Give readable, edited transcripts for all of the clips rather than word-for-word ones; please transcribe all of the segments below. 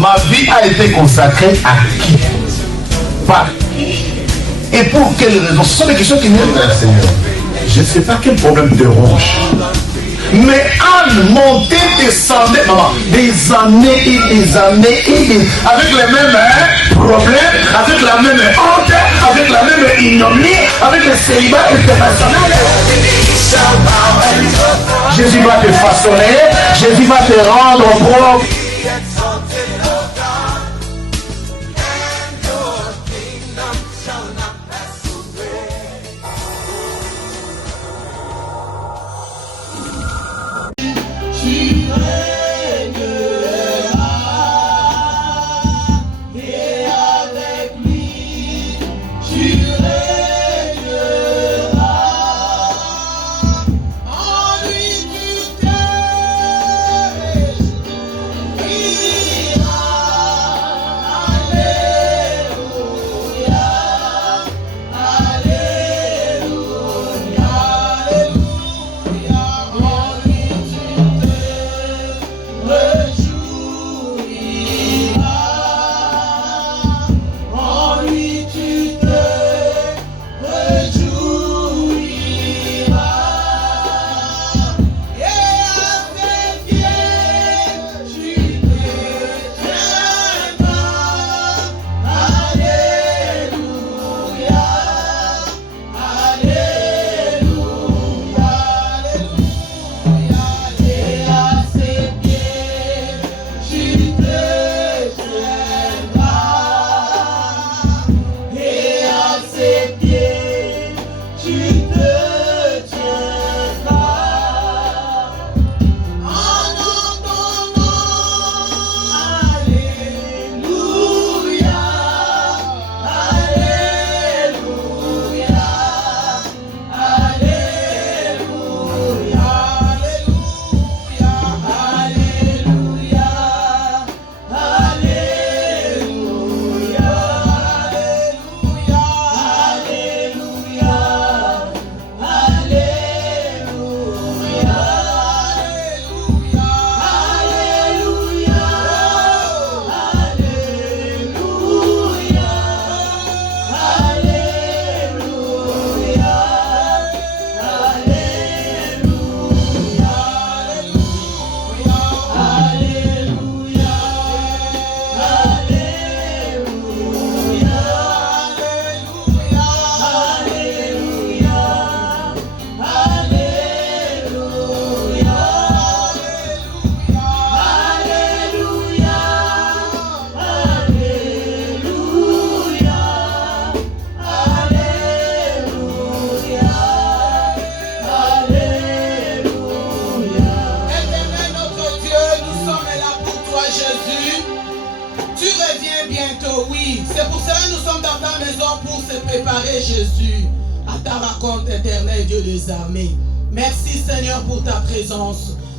Ma vie a été consacrée à qui? Par qui? Et pour quelles raisons? Ce sont des questions qui viennent vers le Seigneur. Je ne sais pas quel problème te ronge. Mais Anne montait, descendait, maman, des années et des années et des... avec les mêmes problèmes, avec la même honte, avec la même ignominie, avec le célibat international. Jésus va te façonner, Jésus va te rendre propre.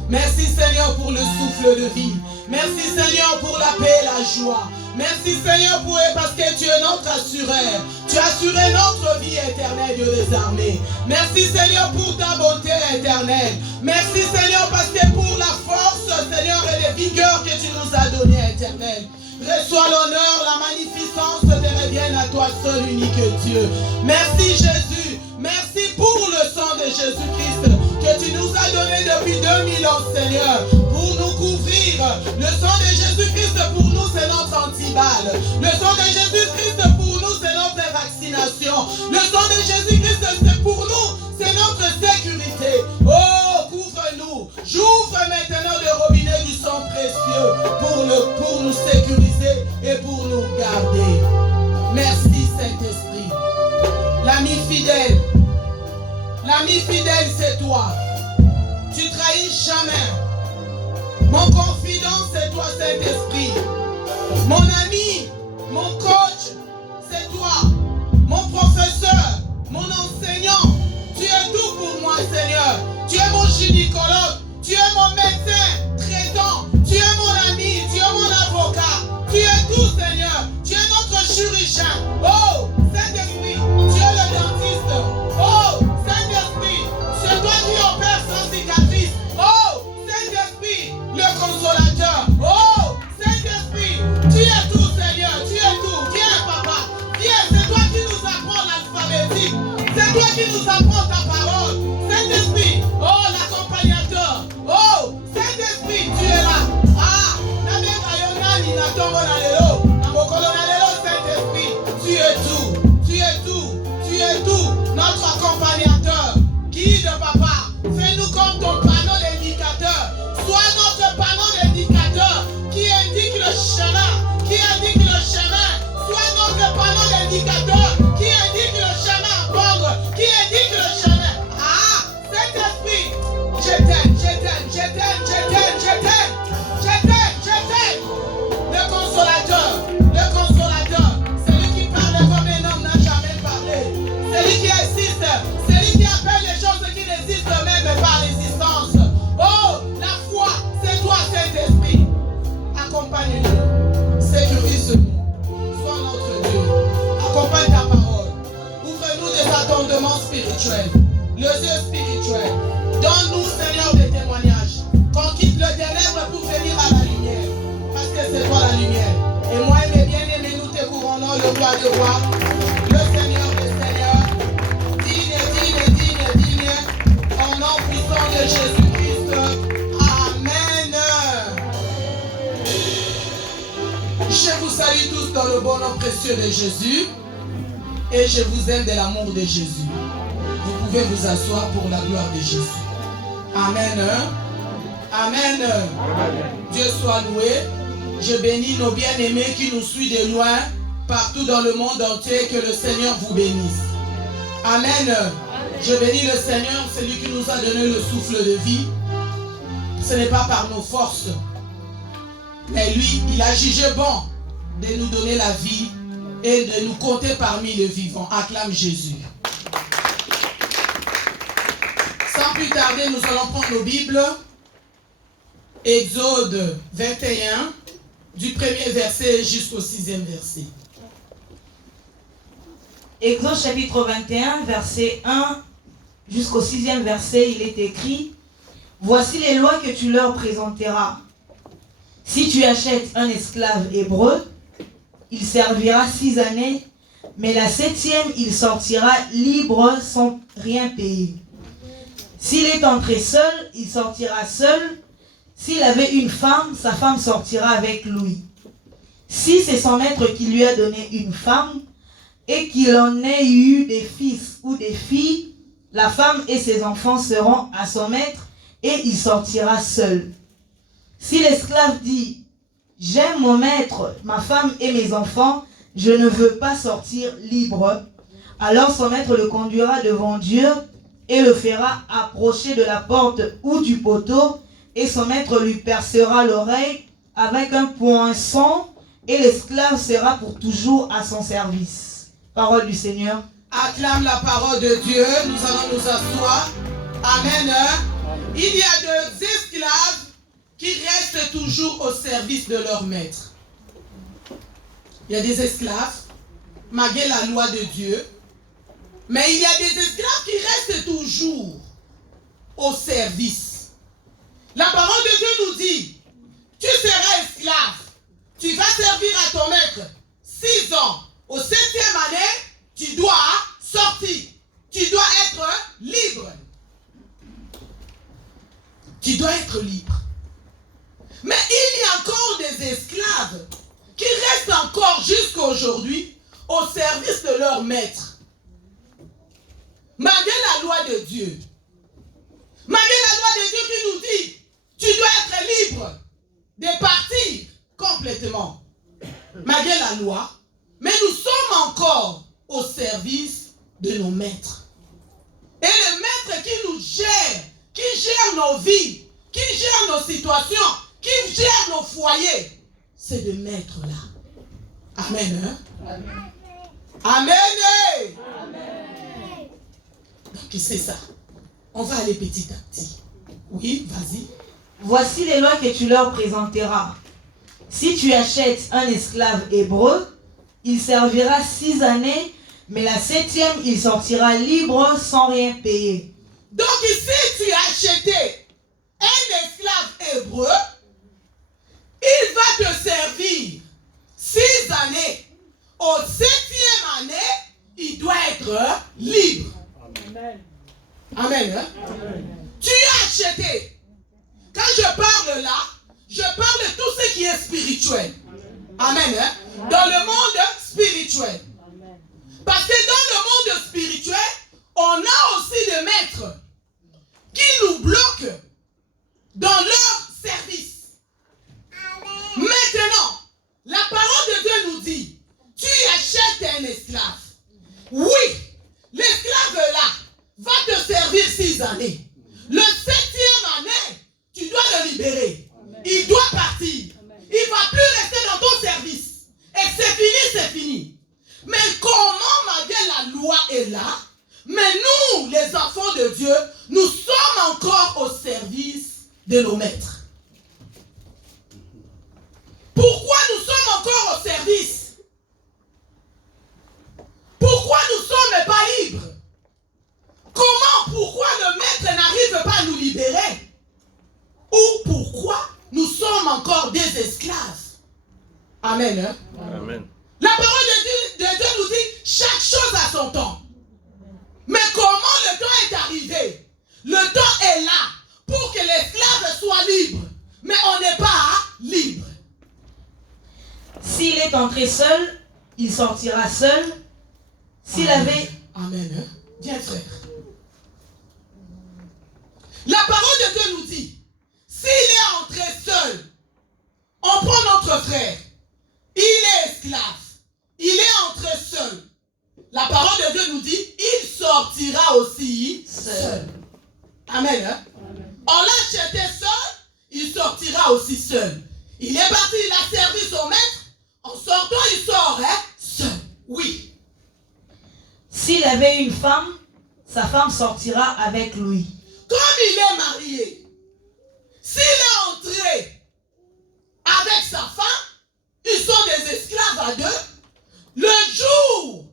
Merci Seigneur pour le souffle de vie. Merci Seigneur pour la paix et la joie. Merci Seigneur parce que tu es notre assureur. Tu as assuré notre vie éternelle, Dieu des armées. Merci Seigneur pour ta bonté éternelle. Merci Seigneur parce que pour la force Seigneur et les vigueurs que tu nous as données éternelles. Reçois l'honneur, la magnificence te reviennent à toi seul unique Dieu. Merci Jésus. Merci pour le sang de Jésus-Christ que tu nous as donné depuis 2000 ans, Seigneur, pour nous couvrir. Le sang de Jésus-Christ pour nous, c'est notre antiballe. Le sang de Jésus-Christ pour nous, c'est notre vaccination. Le sang de Jésus-Christ, c'est pour nous, c'est notre sécurité. Oh, couvre-nous. J'ouvre maintenant le robinet du sang précieux pour nous sécuriser et pour nous garder. Merci, Saint-Esprit. L'ami fidèle. L'ami fidèle, c'est toi. Tu trahis jamais. Mon confident, c'est toi, Saint-Esprit. Mon ami, mon coach, c'est toi. Mon professeur, mon enseignant. Tu es tout pour moi, Seigneur. Tu es mon gynécologue. Tu es mon médecin traitant. Tu es mon ami. Tu es mon avocat. Tu es tout, Seigneur. Tu es notre chirurgien. Oh, Saint-Esprit, tu es le dentiste. Oh, Saint-Esprit, c'est toi qui opères sans cicatrice. Oh, Saint-Esprit, le consolateur. Oh, Saint-Esprit, nous apprendre ta parole. Saint-Esprit, oh l'accompagnateur. Oh, Saint-Esprit, tu es là. Ah, Saint-Esprit, tu es tout. Tu es tout. Tu es tout. Notre accompagnateur. Guide, papa. Fais-nous comme ton panneau d'indicateur. Sois notre panneau d'indicateur qui indique le chemin. Qui indique le chemin. Sois notre panneau d'indicateur qui indique le chemin à prendre. Qui indique le chemin. Ah, Saint-Esprit, je t'aime, je t'aime, je t'aime, je t'aime, je t'aime. Je t'aime, je t'aime. Le consolateur, celui qui parle comme un homme n'a jamais parlé. Celui qui insiste, celui qui appelle les choses qui n'existent même par l'existence. Oh, la foi, c'est toi, Saint-Esprit. Accompagne-nous, sécurise-nous, sois notre Dieu. Accompagne ta parole. Ouvre-nous des attendements spirituels, les yeux spirituels. Donne-nous, Seigneur, des témoignages. Qu'on quitte le ténèbre pour venir à la lumière. Parce que c'est toi la lumière. Et moi et mes bien-aimés, nous te couronnons le roi des rois, le Seigneur des seigneurs. Digne. Au nom puissant de Jésus-Christ. Amen. Je vous salue tous dans le bon nom précieux de Jésus. Et je vous aime de l'amour de Jésus. Vous pouvez vous asseoir pour la gloire de Jésus. Amen. Amen. Dieu soit loué. Je bénis nos bien-aimés qui nous suivent de loin, partout dans le monde entier. Que le Seigneur vous bénisse. Amen. Je bénis le Seigneur, celui qui nous a donné le souffle de vie. Ce n'est pas par nos forces, mais lui, il a jugé bon de nous donner la vie et de nous compter parmi les vivants. Acclame Jésus. Sans plus tarder, nous allons prendre nos Bibles. Exode 21, du premier verset jusqu'au 6e verset. Exode chapitre 21, verset 1 jusqu'au 6e verset, il est écrit: voici les lois que tu leur présenteras. Si tu achètes un esclave hébreu, il servira 6 années, mais la 7e, il sortira libre sans rien payer. S'il est entré seul, il sortira seul. S'il avait une femme, sa femme sortira avec lui. Si c'est son maître qui lui a donné une femme, et qu'il en ait eu des fils ou des filles, la femme et ses enfants seront à son maître, et il sortira seul. Si l'esclave dit: j'aime mon maître, ma femme et mes enfants, je ne veux pas sortir libre, alors son maître le conduira devant Dieu et le fera approcher de la porte ou du poteau, et son maître lui percera l'oreille avec un poinçon, et l'esclave sera pour toujours à son service. Parole du Seigneur. Acclame la parole de Dieu. Nous allons nous asseoir. Amen. Il y a des esclaves qui restent toujours au service de leur maître. Il y a des esclaves, malgré la loi de Dieu, mais il y a des esclaves qui restent toujours au service. La parole de Dieu nous dit: tu seras esclave, tu vas servir à ton maître 6 ans. Au 7e année, tu dois sortir. Tu dois être libre. Tu dois être libre. Mais il y a encore des esclaves qui restent encore jusqu'à aujourd'hui au service de leur maître. Malgré la loi de Dieu. Malgré la loi de Dieu qui nous dit: tu dois être libre de partir complètement. Malgré la loi, mais nous sommes encore au service de nos maîtres. Et le maître qui nous gère, qui gère nos vies, qui gère nos situations, qui gère nos foyers, c'est le maître là. Amen. Hein? Amen. Amen. Amen. Donc c'est ça. On va aller petit à petit. Oui, vas-y. Voici les lois que tu leur présenteras. Si tu achètes un esclave hébreu, il servira 6 années, mais la 7e, il sortira libre sans rien payer. Donc ici, tu as acheté un esclave hébreu, il va te servir 6 années. Au 7e année, il doit être libre. Amen. Amen. Hein? Tu as acheté. Quand je parle là, je parle de tout ce qui est spirituel. Amen. Hein? Dans le monde spirituel. Parce que dans le monde spirituel, on a aussi des maîtres qui nous bloquent dans leur service. Maintenant, la parole de Dieu nous dit, tu achètes un esclave. Oui, l'esclave là va te servir 6 années. Le 7e année, tu dois le libérer. Il doit partir. Il ne va plus rester dans ton service. Et c'est fini, c'est fini. Mais comment, malgré la loi est là, mais nous, les enfants de Dieu, nous sommes encore au service de nos maîtres. Pourquoi nous sommes encore au service? Pourquoi nous ne sommes pas libres? Pourquoi le maître n'arrive pas à nous libérer? Ou pourquoi nous sommes encore des esclaves? Amen. Hein? Amen. La parole de Dieu nous dit chaque chose a son temps. Mais comment le temps est arrivé? Le temps est là pour que l'esclave soit libre. Mais on n'est pas libre. S'il est entré seul, il sortira seul. S'il avait... Amen. Hein? Bien frère. La parole de Dieu nous dit, s'il est entré seul, on prend notre frère. Il est esclave. Il est entré seul. La parole de Dieu nous dit, il sortira aussi seul. Amen. Hein? On l'a acheté seul, il sortira aussi seul. Il est parti, il a servi son maître. En sortant, il sort seul. Oui. S'il avait une femme, sa femme sortira avec lui. Comme il est marié, s'il est entré avec sa femme, ils sont des esclaves à deux. Le jour,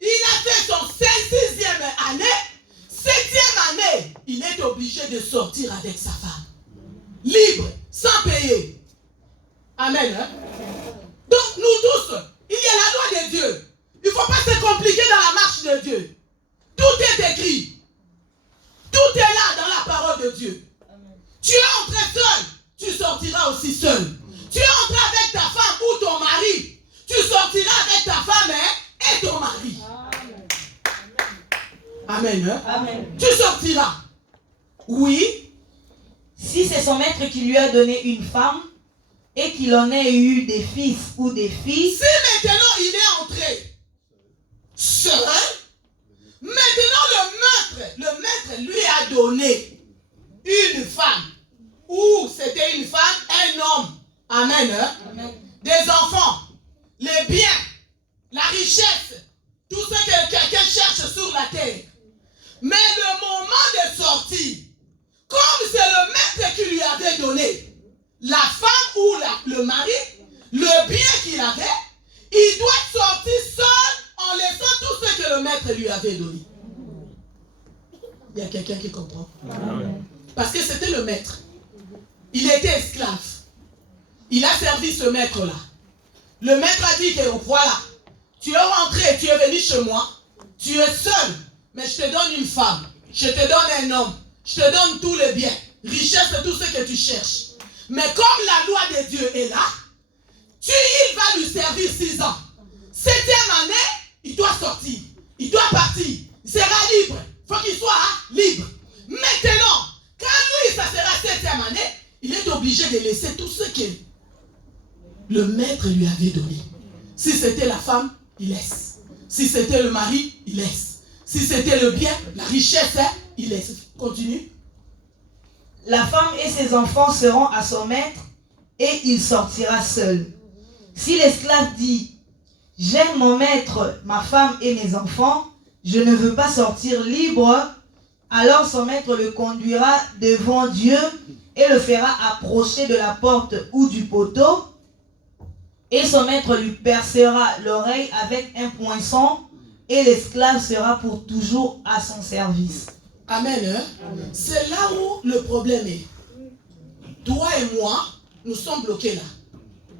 il a fait son 6e année, 7e année, il est obligé de sortir avec sa femme. Libre, sans payer. Amen. Hein? Donc nous tous, il y a la loi de Dieu. Il ne faut pas se compliquer dans la marche de Dieu. Tout est écrit. Tout est là dans la parole de Dieu. Amen. Tu es entré seul, tu sortiras aussi seul. Tu es entré avec ta femme ou ton mari, tu sortiras avec ta femme et ton mari. Amen. Amen. Hein? Amen. Tu sortiras. Oui. Si c'est son maître qui lui a donné une femme et qu'il en ait eu des fils ou des filles. Si maintenant il est entré seul, maintenant le maître lui a donné une femme. Ou c'était une femme, un homme. Amen. Hein? Amen. Des enfants, les biens, la richesse, tout ce que quelqu'un cherche sur la terre. Mais le moment de sortie, comme c'est le maître qui lui avait donné la femme ou le mari, le bien qu'il avait, il doit sortir seul en laissant tout ce que le maître lui avait donné. Il y a quelqu'un qui comprend? Parce que c'était le maître. Il était esclave. Il a servi ce maître-là. Le maître a dit que voilà, tu es rentré, tu es venu chez moi, tu es seul, mais je te donne une femme, je te donne un homme, je te donne tous les biens, richesse, tout ce que tu cherches. Mais comme la loi de Dieu est là, il va lui servir 6 ans. 7e année, il doit sortir, il doit partir, il sera libre. Il faut qu'il soit libre. Maintenant, quand lui, ça sera 7e année, il est obligé de laisser tout ce que le maître lui avait donné. Si c'était la femme, il laisse. Si c'était le mari, il laisse. Si c'était le bien, la richesse, il laisse. Continue. La femme et ses enfants seront à son maître et il sortira seul. Si l'esclave dit « J'aime mon maître, ma femme et mes enfants, je ne veux pas sortir libre », alors son maître le conduira devant Dieu et le fera approcher de la porte ou du poteau, et son maître lui percera l'oreille avec un poinçon, et l'esclave sera pour toujours à son service. Amen. Hein? Amen. C'est là où le problème est. Toi et moi, nous sommes bloqués là.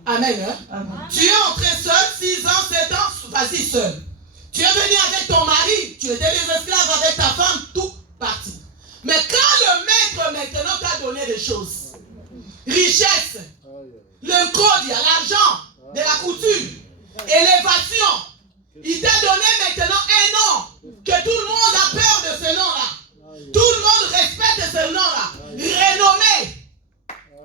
Amen. Hein? Amen. Tu es entré seul, 6 ans, 7 ans, vas-y seul. Tu es venu avec ton mari, tu étais des esclaves avec ta femme, tout parti. Mais quand le maître maintenant t'a donné des choses, richesse, le code, il y a l'argent, de la couture, élévation, il t'a donné maintenant un nom, que tout le monde a peur de ce nom-là. Tout le monde respecte ce nom-là. Renommé.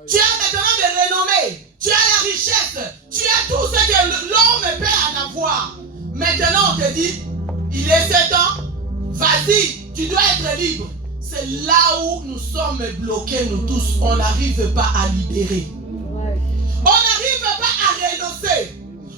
Tu as maintenant des renommées. Tu as la richesse. Tu as tout ce que l'homme peut en avoir. Maintenant, on te dit, il est 7 ans, vas-y, tu dois être libre. C'est là où nous sommes bloqués, nous tous. On n'arrive pas à libérer. On n'arrive pas à renoncer.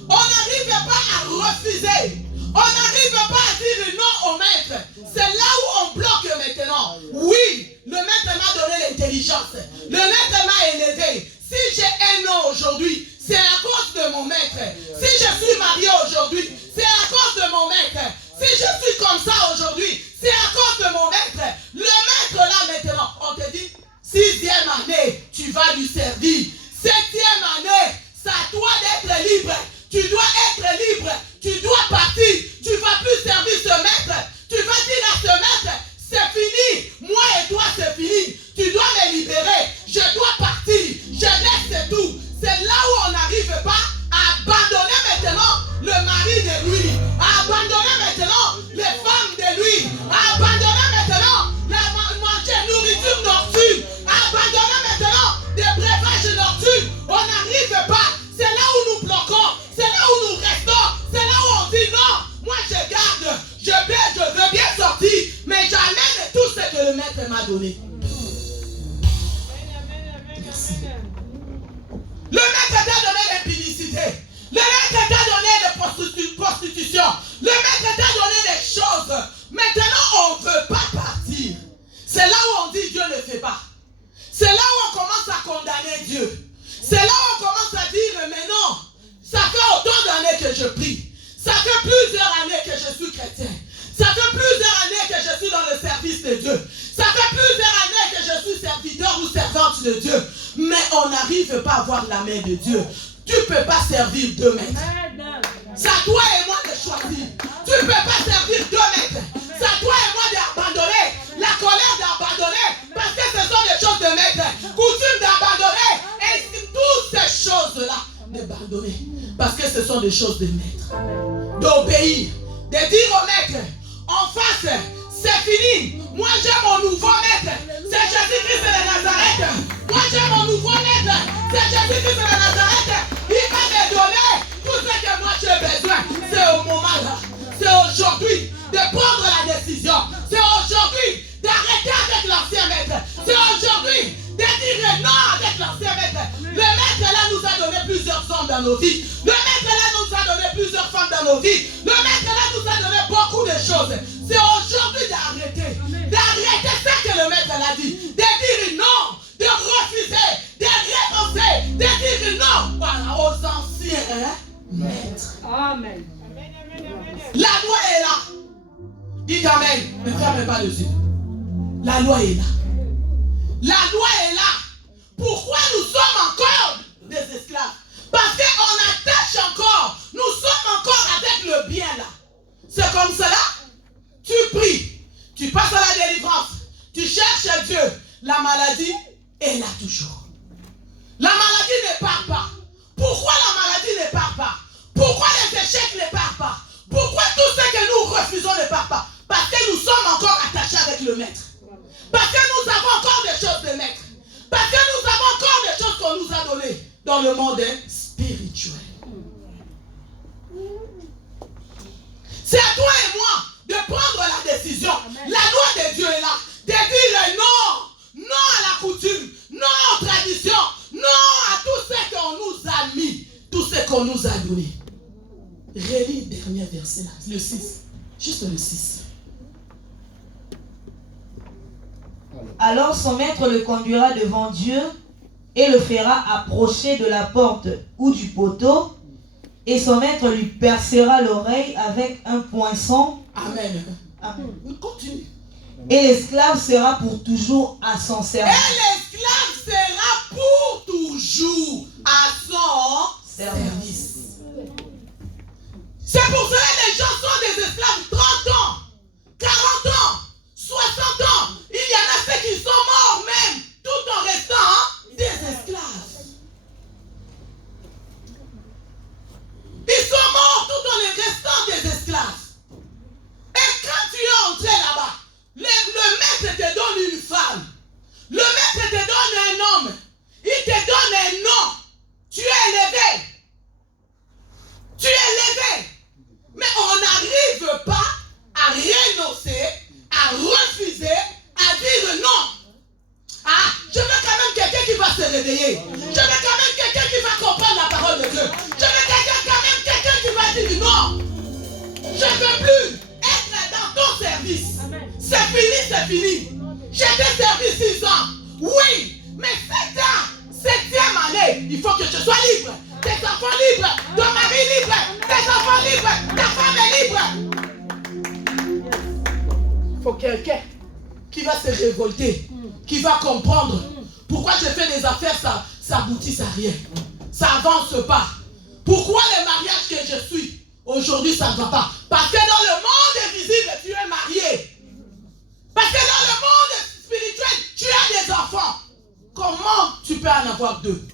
On n'arrive pas à refuser. On n'arrive pas à dire non au maître. C'est là où on bloque maintenant. Oui, le maître m'a donné l'intelligence. Le maître m'a élevé. Si j'ai un nom aujourd'hui, c'est à cause de mon maître. Si je suis marié aujourd'hui, c'est à cause de mon maître. Si je suis comme ça aujourd'hui, c'est à cause de mon maître. Le maître là maintenant, on te dit, 6e année, tu vas lui servir. 7e année, c'est à toi d'être libre. Tu dois être libre. Tu dois partir. Tu ne vas plus servir ce maître. Tu vas dire à ce maître, c'est fini. Moi et toi, c'est fini. Tu dois me libérer. Je dois partir. Je laisse tout. C'est là où on n'arrive pas à abandonner maintenant le mari de lui. À abandonner maintenant les femmes de lui. À abandonner maintenant la manger nourriture nocturne. À abandonner maintenant des breuvages nocturnes. On n'arrive pas. C'est là où nous bloquons. C'est là où nous restons. C'est là où on dit non. Moi je garde. Je veux bien sortir. Mais j'amène tout ce que le maître m'a donné. Merci. Le maître t'a donné l'impudicité. Le maître t'a donné la prostitution. Le maître t'a donné des choses. Maintenant on ne veut pas partir. C'est là où on dit Dieu ne fait pas. C'est là où on commence à condamner Dieu. C'est là où on commence à dire mais non, ça fait autant d'années que je prie. Ça fait plusieurs années que je suis chrétien. Ça fait plusieurs années que je suis dans le service de Dieu. Ça fait plusieurs années que je suis serviteur ou servante de Dieu. Mais on n'arrive pas à voir la main de Dieu. Tu ne peux pas servir 2 maîtres. C'est à toi et moi de choisir. Tu ne peux pas servir 2 maîtres. C'est à toi et moi d'abandonner. La colère d'abandonner. Parce que ce sont des choses de maître. Coutume d'abandonner. Et toutes ces choses-là d'abandonner. Parce que ce sont des choses de maître. D'obéir. De dire au maître, en face, c'est fini. Moi j'ai mon nouveau maître. C'est Jésus-Christ de Nazareth. Moi j'ai mon nouveau maître. C'est Jésus-Christ de Nazareth. Il va me donner tout ce que moi j'ai besoin. C'est au moment là. C'est aujourd'hui de prendre la décision. C'est aujourd'hui d'arrêter avec l'ancien maître. C'est aujourd'hui de dire non avec l'ancien maître. Le maître là nous a donné plusieurs hommes dans nos vies. Le maître là nous a donné plusieurs femmes dans nos vies. Le maître là nous a donné beaucoup de choses. C'est aujourd'hui d'arrêter. D'arrêter ce que le maître l'a dit. De dire non. De refuser. De renoncer. De dire non. Voilà, aux anciens maîtres. Amen. La loi est là. Dites amen. Ne fermez pas les yeux. La loi est là. La loi est là. Pourquoi nous sommes encore des esclaves? Parce qu'on attache encore. Nous sommes encore avec le bien là. C'est comme cela. Tu pries. Tu passes à la délivrance. Tu cherches Dieu. La maladie est là toujours. La maladie ne part pas. Pourquoi la maladie ne part pas? Pourquoi les échecs ne partent pas? Pourquoi tout ce que nous refusons ne part pas? Parce que nous sommes encore attachés avec le maître. Parce que nous avons encore des choses de maître. Parce que nous avons encore des choses qu'on nous a données dans le monde spirituel. C'est à toi et moi de prendre la décision. La loi de Dieu est là. De dire non. Non à la coutume. Non aux traditions. Non à tout ce qu'on nous a mis. Tout ce qu'on nous a donné. Relis le dernier verset là. Le 6. Juste le 6. Alors son maître le conduira devant Dieu et le fera approcher de la porte ou du poteau, et son maître lui percera l'oreille avec un poinçon. Amen. Amen. Continue. Et l'esclave sera pour toujours à son service. Et l'esclave sera pour toujours à son service. C'est pour cela que les gens sont des esclaves 30 ans, 40 ans, 60 ans. Il y en a ceux dit non, je ne veux plus être dans ton service. C'est fini, c'est fini. J'ai été servi 6 ans. Oui, mais 7 ans, 7e année, il faut que je sois libre. Tes enfants libres, ton mari libre, tes enfants libres, ta femme est libre. Il faut quelqu'un qui va se révolter, qui va comprendre pourquoi je fais des affaires, ça aboutit à rien. Ça avance pas. Pourquoi le mariage que je suis aujourd'hui, ça ne va pas? Parce que dans le monde invisible, tu es marié. Parce que dans le monde spirituel, tu as des enfants. Comment tu peux en avoir 2?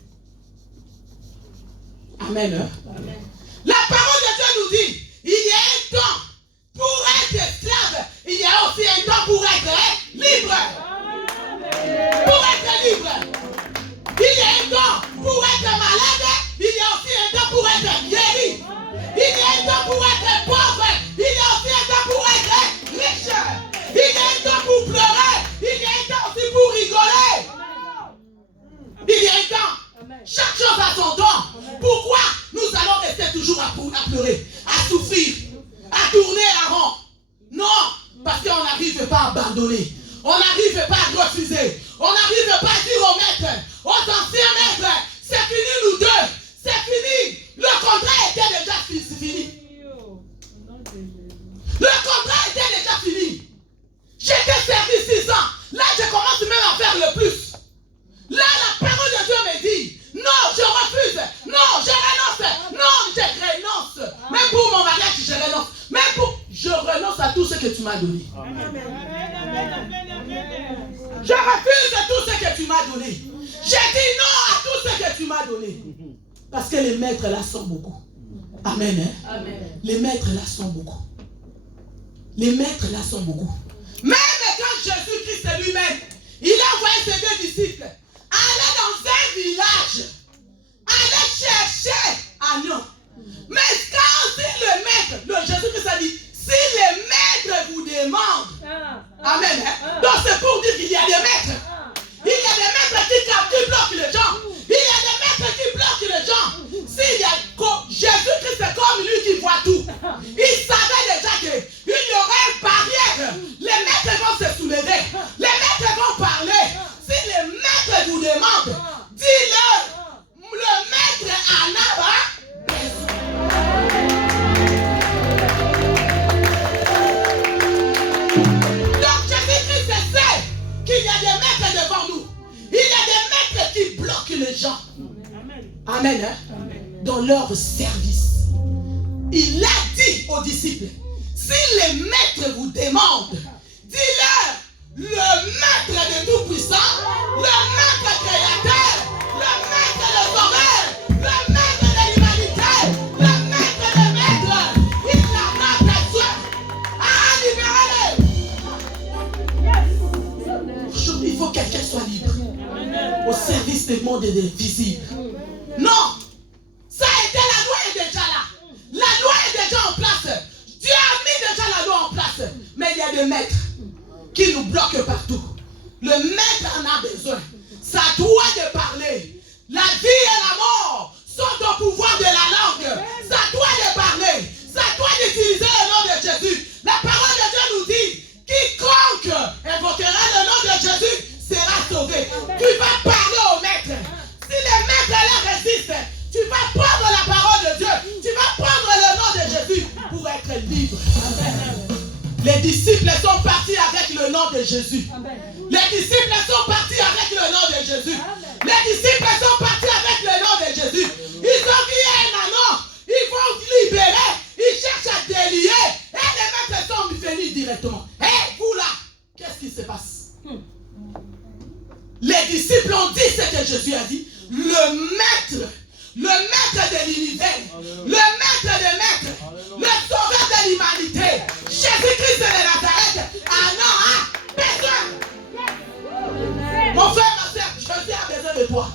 Amen. Amen. La parole de Dieu nous dit, il y a un temps pour être esclave, il y a aussi un temps pour être libre. Pour être libre. Il y a un temps pour être malade, il y a aussi un temps pour être guéri. Il y a un temps pour être pauvre, il y a aussi un temps pour être riche. Il y a un temps pour pleurer, il y a un temps aussi pour rigoler. Il y a un temps. Chaque chose a son temps. Pourquoi nous allons rester toujours à pleurer, à souffrir, à tourner à rond? Non, parce qu'on n'arrive pas à abandonner. On n'arrive pas à refuser. On n'arrive pas à dire aux maîtres, aux anciens maîtres, c'est fini nous deux. C'est fini. Le contrat était déjà fini. Le contrat était déjà fini. J'étais servi 6 ans. Là, je commence même à faire le plus. Là, la parole de Dieu me dit, non, je refuse. Non, je renonce. Non, je renonce. Même pour mon mariage, je renonce. Même pour... Je renonce à tout ce que tu m'as donné. Je refuse tout ce que tu m'as donné. J'ai dit non à tout ce que tu m'as donné. Parce que les maîtres là sont beaucoup. Amen. Hein? Amen. Les maîtres là sont beaucoup. Les maîtres là sont beaucoup. Même quand Jésus-Christ lui-même, il a envoyé ses 2 disciples aller dans un village, aller chercher Agnon. Mais quand aussi le maître, le Jésus-Christ a dit, si les maîtres vous demandent, amen. Hein? Donc c'est pour dire qu'il y a des maîtres. Il y a des maîtres qui bloquent les gens. Il y a des maîtres qui bloquent les gens. S'il y a Jésus-Christ, c'est comme lui qui voit tout. Il savait déjà qu'il y aurait une barrière. Les maîtres vont se soulever. Les maîtres vont parler. Si les maîtres vous demandent, dis-leur, le maître en a besoin. Donc Jésus-Christ sait qu'il y a des maîtres devant nous. Il y a des maîtres qui bloquent les gens. Amen. Hein? Dans leur service. Il a dit aux disciples, si les maîtres vous demandent, dis-leur, le maître de tout-puissant, le maître créateur, le maître de sauveur, le maître de l'humanité, le maître des maîtres, il en a besoin. Ah, libérez-les. Aujourd'hui, il faut que quelqu'un soit libre. Au service du monde visible. Non, ça a été, la loi est déjà là. La loi est déjà en place. Dieu a mis déjà la loi en place. Mais il y a des maîtres qui nous bloquent partout. Le maître en a besoin. Ça doit de parler. La vie et la mort sont au pouvoir de la langue. Ça doit de parler. Ça doit d'utiliser le nom de Jésus. La parole de Dieu nous dit, quiconque invoquera le nom de Jésus sera sauvé. Tu vas parler au maître. Si les maîtres là résistent, tu vas prendre la parole de Dieu. Tu vas prendre le nom de Jésus pour être libre. Les disciples sont partis avec le nom de Jésus. Les disciples sont partis avec le nom de Jésus. Les disciples sont partis avec le nom de Jésus. Ils ont vu un anon. Ils vont libérer. Ils cherchent à délier. Et les maîtres sont venus directement. Hé, vous là, qu'est-ce qui se passe? Les disciples ont dit ce que Jésus a dit. Le maître de l'univers, le maître des maîtres, le sauveur de l'humanité, Jésus-Christ de Nazareth, besoin. Mon frère, ma soeur, Jésus a besoin de toi.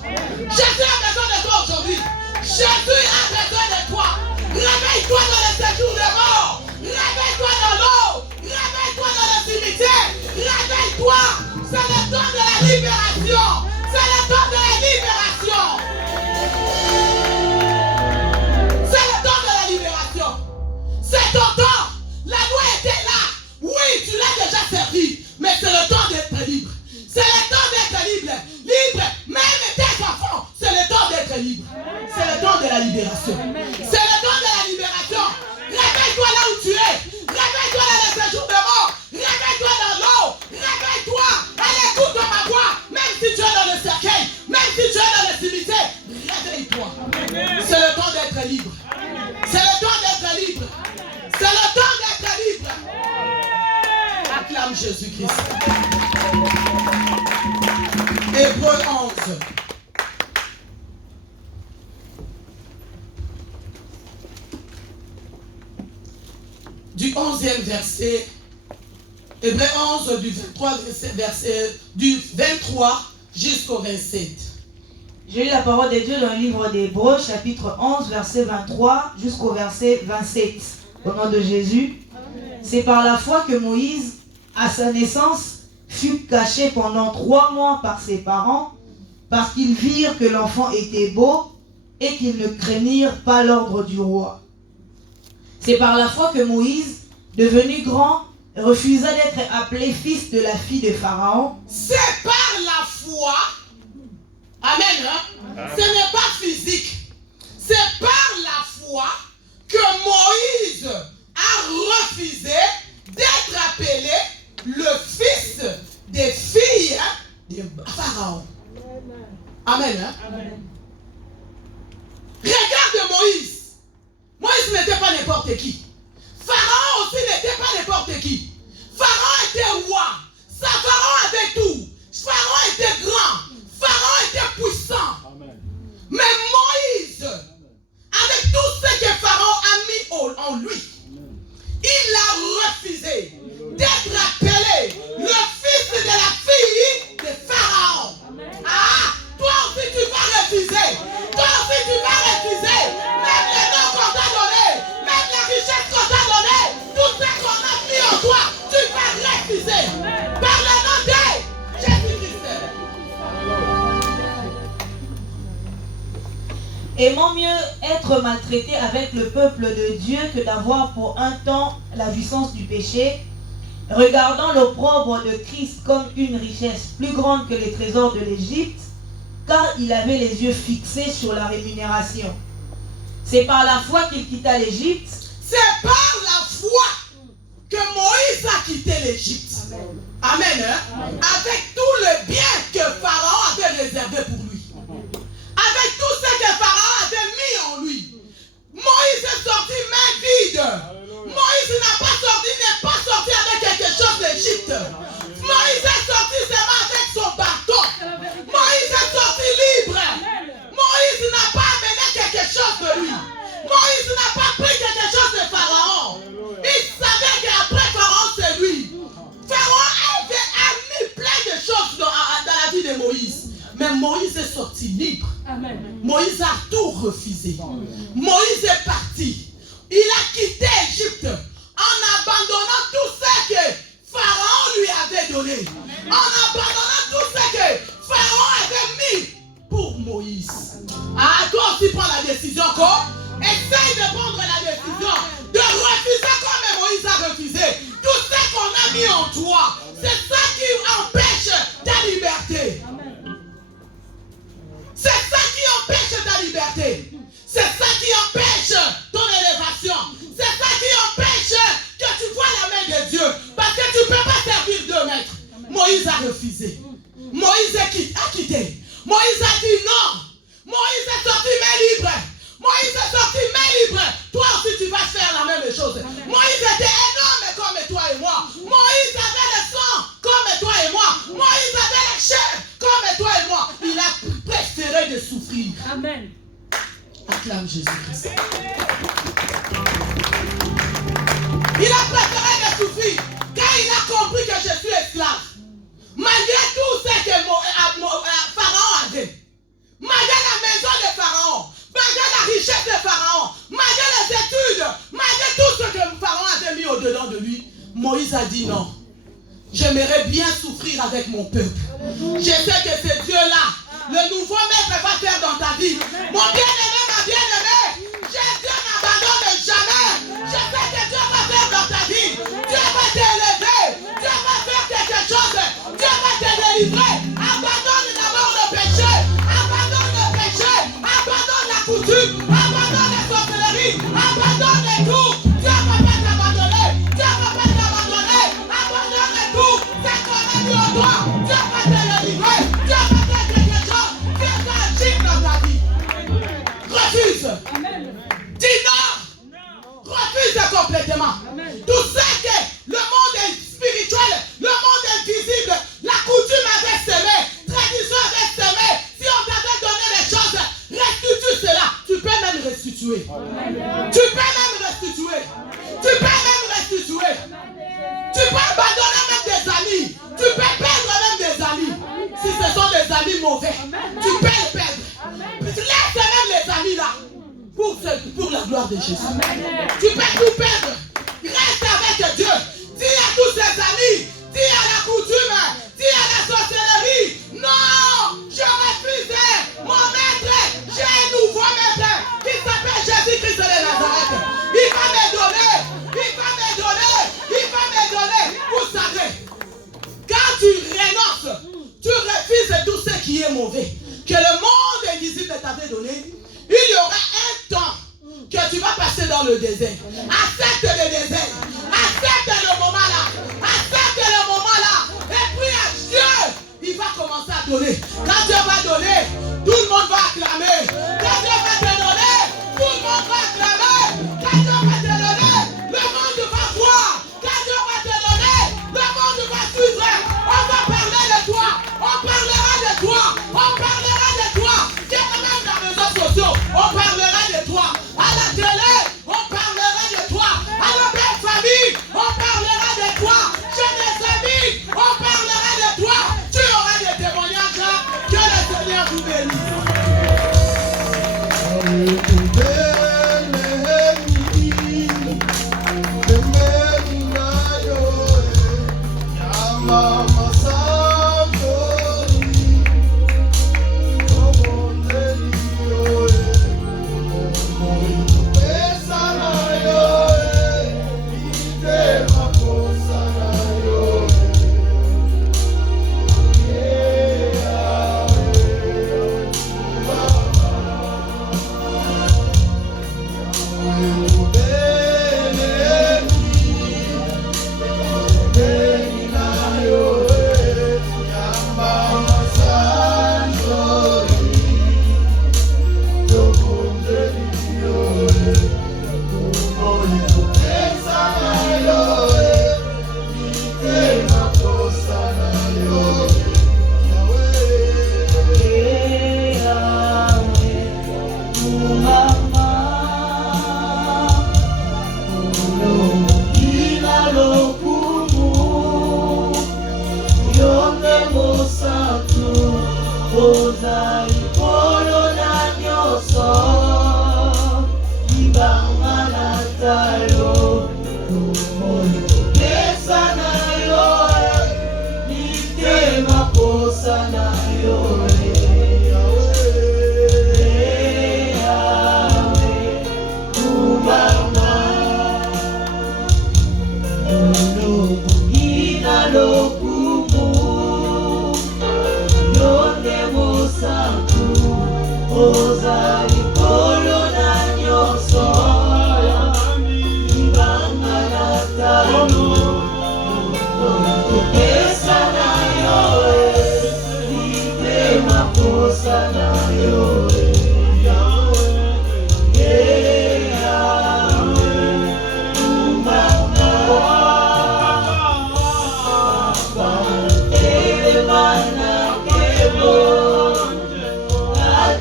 Jésus a besoin de toi aujourd'hui. Jésus a besoin de toi. Réveille-toi dans le séjour de mort. Réveille-toi dans l'eau. Réveille-toi dans le cimetière. Réveille-toi. C'est le temps de la libération. C'est le temps de la libération. C'est le temps de la libération. Jésus-Christ. Hébreux 11. Du 11e verset. Hébreux 11 du 23 jusqu'au 27. J'ai lu la parole de Dieu dans le livre d'Hébreux, chapitre 11, verset 23 jusqu'au verset 27. Au nom de Jésus. C'est par la foi que Moïse, à sa naissance, fut caché pendant 3 mois par ses parents, parce qu'ils virent que l'enfant était beau et qu'ils ne craignirent pas l'ordre du roi. C'est par la foi que Moïse, devenu grand, refusa d'être appelé fils de la fille de Pharaon. C'est par la foi. Amen. Hein? Ce n'est pas physique. C'est par la foi que Moïse a refusé d'être appelé le fils des filles de Pharaon. Amen. Hein? Amen. Regarde Moïse. Moïse n'était pas n'importe qui. Pharaon aussi n'était pas n'importe qui. Pharaon était roi. Pharaon avait tout. Pharaon était grand. Pharaon était puissant. Amen. Mais Moïse, avec tout ce que Pharaon a mis en lui, il a refusé d'être appelé le fils de la fille de Pharaon. Ah, toi aussi tu vas refuser. Toi aussi tu vas refuser. Même les noms qu'on t'a donné, même les richesses qu'on t'a donné, tout ce qu'on a mis en toi, tu vas refuser. Par le nom de Jésus-Christ. Aimant mieux être maltraité avec le peuple de Dieu que d'avoir pour un temps la puissance du péché, regardant l'opprobre de Christ comme une richesse plus grande que les trésors de l'Égypte, car il avait les yeux fixés sur la rémunération. C'est par la foi qu'il quitta l'Égypte. C'est par la foi que Moïse a quitté l'Égypte. Amen. Hein? Amen. Avec tout le bien que Pharaon avait réservé pour lui. Avec tout ce que Pharaon avait mis en lui. Moïse est sorti main vide. Moïse n'est pas sorti avec quelque chose d'Égypte. Moïse est sorti seulement avec son bâton. Moïse est sorti libre. Moïse n'a pas amené quelque chose de lui. Moïse n'a pas pris quelque chose de Pharaon. Il savait qu'après Pharaon, c'est lui. Pharaon avait mis plein de choses dans la vie de Moïse. Mais Moïse est sorti libre. Amen. Moïse a tout refusé. Moïse est parti. Il a quitté l'Égypte en abandonnant tout ce que Pharaon lui avait donné. En abandonnant tout ce que Pharaon avait mis pour Moïse. Ah, toi aussi prends la décision quoi? Essaye de prendre la décision de refuser comme Moïse a refusé. Tout ce qu'on a mis en toi, c'est ça qui empêche ta liberté. C'est ça qui empêche ta liberté. C'est ça qui empêche ton élévation. C'est ça qui empêche que tu vois la main de Dieu. Parce que tu ne peux pas servir 2 maîtres. Moïse a refusé. Moïse a quitté. Moïse a dit non. Moïse est sorti main libre. Moïse est sorti main libre. Toi aussi tu vas faire la même chose. Moïse était énorme comme toi et moi. Moïse avait le sang comme toi et moi. Moïse avait la chair comme toi et moi. Il a préféré de souffrir. Amen. Acclame Jésus-Christ. Il a préféré de souffrir car il a compris que je suis esclave. Malgré tout ce que Pharaon avait, malgré la maison de Pharaon, malgré la richesse de Pharaon, malgré les études, malgré tout ce que Pharaon avait mis au-dedans de lui, Moïse a dit non. J'aimerais bien souffrir avec mon peuple. Je sais que c'est Dieu-là, le nouveau maître va faire dans ta vie. Mon bien-aimé, ma bien-aimée, Dieu n'abandonne jamais. Je sais que Dieu va faire dans ta vie. Dieu va t'élever. Dieu va faire quelque chose. Dieu va te délivrer. Abandonne d'abord le péché. Abandonne le péché. Abandonne la coutume. Abandonne la sorcellerie. Abandonne tout. Dieu va pas t'abandonner. Dieu va pas t'abandonner. Abandonne tout. C'est qu'on a mis en toi. Dieu va te délivrer. Dieu va faire quelque chose. Dieu va agir dans ta vie. Refuse. Dis non. Refuse complètement. Tout ce que le monde spirituel, le de Jésus. Tu peux tout perdre. Reste avec Dieu. Dis à tous tes amis, dis à la coutume, dis à la sorcellerie, non, je refuse. Mon maître, j'ai un nouveau maître qui s'appelle Jésus-Christ de Nazareth. Il va me donner, il va me donner, il va me donner. Vous savez, quand tu renonces, tu refuses tout ce qui est mauvais, que le monde invisible t'avait donné, il y aura un temps que tu vas passer dans le désert. Accepte le désert. Accepte le moment là. Accepte le moment là. Et puis à Dieu, il va commencer à donner. Quand Dieu va donner, tout le monde va acclamer. Quand Dieu va te donner, tout le monde va acclamer. Quand Dieu va te donner, le monde va voir. Quand Dieu va te donner, le monde va suivre. On va parler de toi. On parlera de toi. On parlera de toi. Même dans les réseaux sociaux, on parlera de toi. À la télé, on parlera de toi. À la belle famille, on parlera de toi. Chez les amis, on parlera de toi. Tu auras des témoignages là. Que le Seigneur vous bénisse.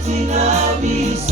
Katina bis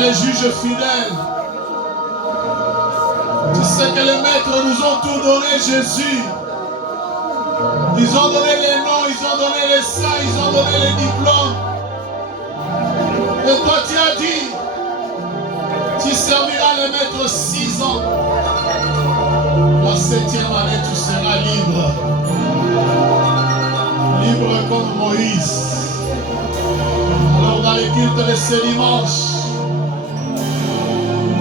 es le juge fidèle. Tu sais que les maîtres nous ont tout donné, Jésus. Ils ont donné les noms, ils ont donné les seins, ils ont donné les diplômes. Et toi tu as dit, tu serviras le maître 6 ans. La 7e année, tu seras libre. Libre comme Moïse. Alors dans les cultes de ce dimanche,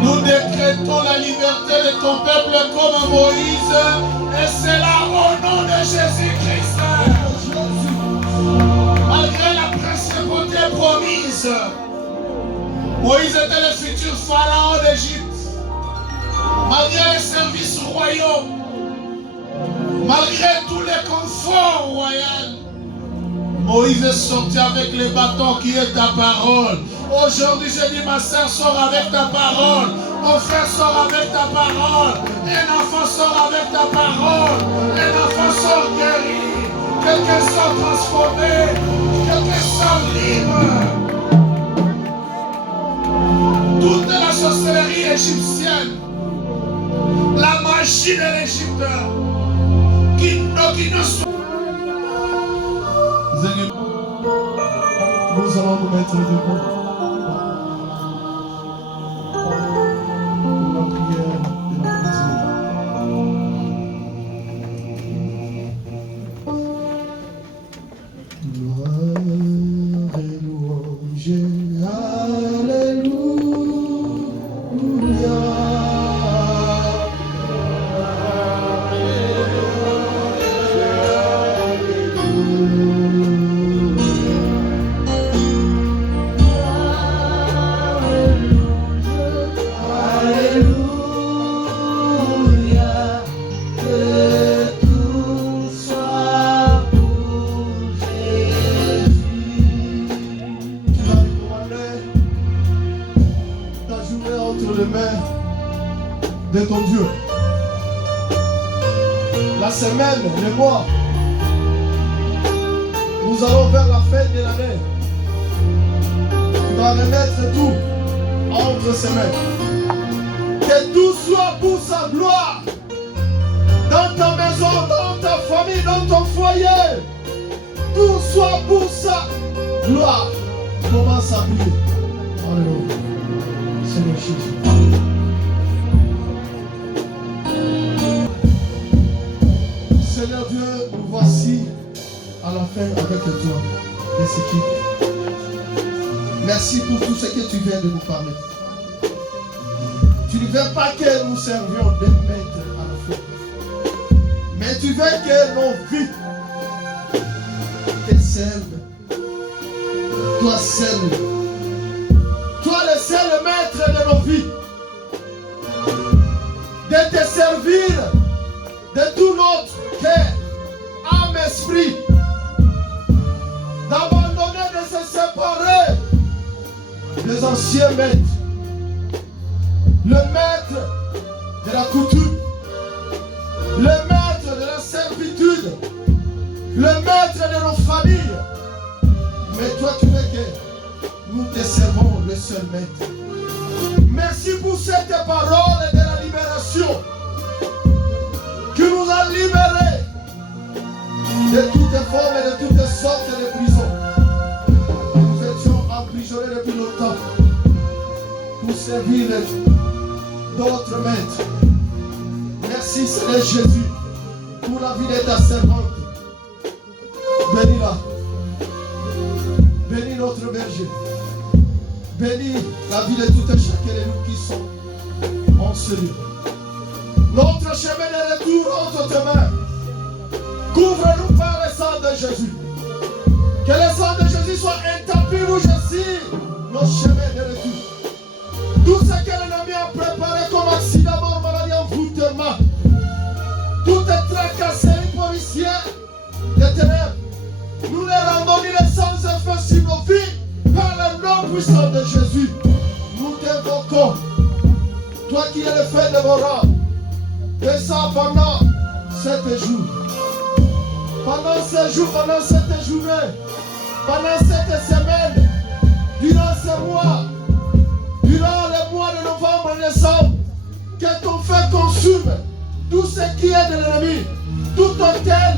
nous décrétons la liberté de ton peuple comme Moïse. Et c'est là au nom de Jésus-Christ. Malgré la principauté promise, Moïse était le futur pharaon d'Égypte. Malgré les services royaux, malgré tous les conforts royaux, Moïse est sorti avec les bâtons qui est ta parole. Aujourd'hui, je dis, ma soeur, sort avec ta parole. Mon frère sort avec ta parole. Un enfant sort avec ta parole. Un enfant sort guéri. Quelqu'un sort transformé. Quelqu'un sort libre. Toute la sorcellerie égyptienne, la magie de l'Égypte, qui nous soit. Nous allons nous mettre debout. Pour la prière de la matinée. Gloire et louange, alléluia. De ton Dieu. La semaine, le mois, nous allons vers la fin de l'année. Tu vas remettre tout entre ses mains. Que tout soit pour sa gloire. Dans ta maison, dans ta famille, dans ton foyer. Tout soit pour sa gloire. Commence à prier. Alléluia. Seigneur Jésus. Seigneur Dieu, nous voici à la fin avec toi, les équipes. Merci pour tout ce que tu viens de nous parler. Tu ne veux pas que nous servions des maîtres à la fois, mais tu veux que nos vies te servent. Toi seul, toi le seul maître de nos vies, de te servir de tout notre cœur, âme, esprit, d'abandonner, de se séparer des anciens maîtres, le maître de la coutume, le maître de la servitude, le maître de nos familles. Mais toi, tu veux que nous te servons le seul maître. Merci pour cette parole de la libération qui nous a libérés de toutes formes et de toutes sortes de prisons. Nous étions emprisonnés depuis longtemps pour servir d'autres maîtres. Merci Seigneur Jésus pour la vie de ta servante. Bénis-la. Bénis notre berger. Bénis la vie de tout et chacun de nous qui sont en ce lieu. Notre chemin de retour entre tes mains. Couvre-nous par le sang de Jésus. Que le sang de Jésus soit un tapis rouge ici, nos chemins de retour. Tout ce que l'ennemi a préparé comme accident, mort, maladie, envoûtement, tout est tracasserie policière de ténèbres. Nous les rendons sans effet sur nos vies par le nom puissant de Jésus. Nous t'invoquons, toi qui es le fait de vos rangs. Descends pendant 7 jours. Pendant 7 jours, pendant 7 journées, pendant 7 semaines, durant ce mois, durant de novembre et décembre, que ton feu consume tout ce qui est de l'ennemi, tout hôtel,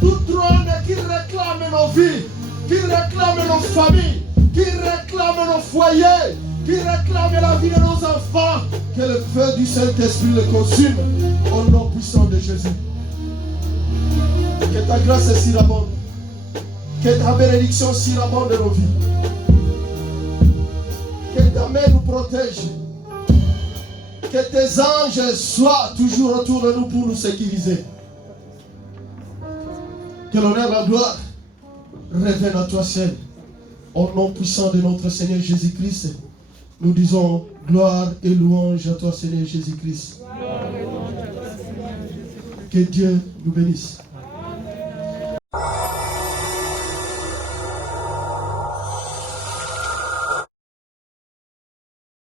tout trône qui réclame nos vies, qui réclame nos familles, qui réclame nos foyers, qui réclame la vie de nos enfants, que le feu du Saint-Esprit le consume au nom puissant de Jésus. Que ta grâce surabonde, que ta bénédiction surabonde dans nos vies, que ta main nous protège, que tes anges soient toujours autour de nous pour nous sécuriser. Que l'honneur et la gloire reviennent à toi seul. Au nom puissant de notre Seigneur Jésus-Christ, nous disons gloire et louange à toi Seigneur Jésus-Christ. Que Dieu nous bénisse.